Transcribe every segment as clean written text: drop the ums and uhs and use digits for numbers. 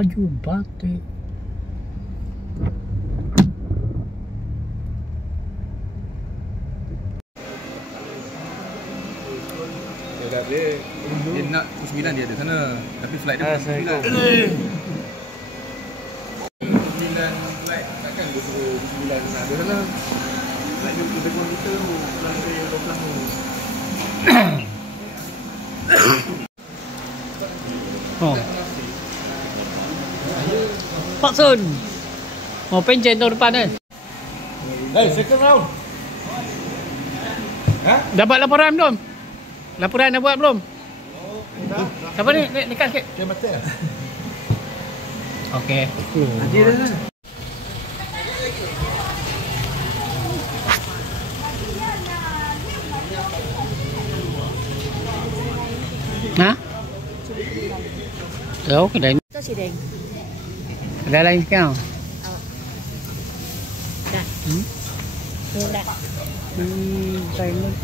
baju batik. Dia nak pukul 9 dia ada sana. Tapi flight dia pukul 9. 9 flight takkan dia suruh 9 nak ada sana. Flight dia lebih kurang kita tu. Flight dia 12 tu. Oh. Pak Sun. Mau pencen tahun depan kan? Hey, second round. Ha? Dapat laporan belum? Laporan dah buat belum? Siapa ni? Dekat sikit. Dia mati lah. Okey. Haji dah kan? Ha? Tahu kedai ni. Ito si Deng. Kedai lain sekarang. Dah. Dah. Thailand.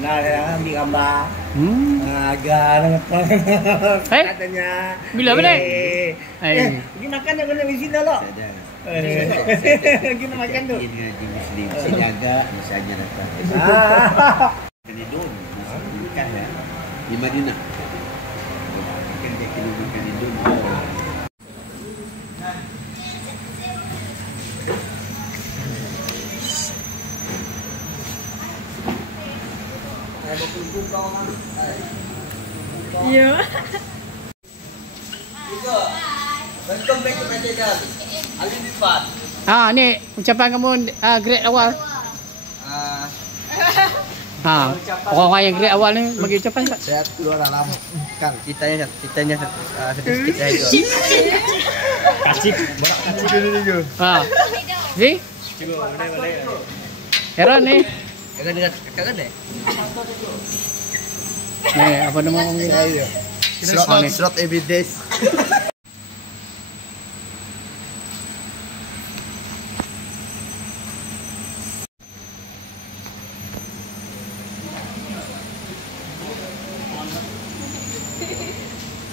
Nah, dia ambil gambar. Agak nak katanya. Bila balik? Pergi makan dah kena izin dah lah. Pergi nak makan tu. Haji Muslim saya jaga misalnya datang. Kena dom, bukan ya. Di Madinah. Kan dia kena makan di dom. Ya. Welcome back to my channel. Ali Bifat. Ni ucapan kamu grade awal. Orang-orang yang grade awal ni bagi ucapan tak? Saya keluar dalam kan ceritanya sedikit saja. Kacik. Berak kacik ni juga. Si? Heran ni. Kakak deh. Ni apa nama orang ni? Slot every day.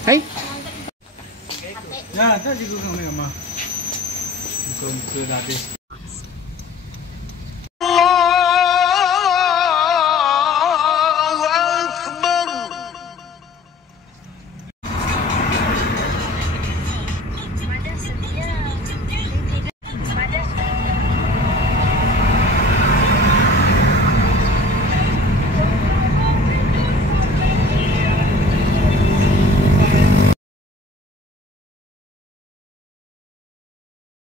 Hai. Ya, tak juga kau ni mah. Bukan dah habis.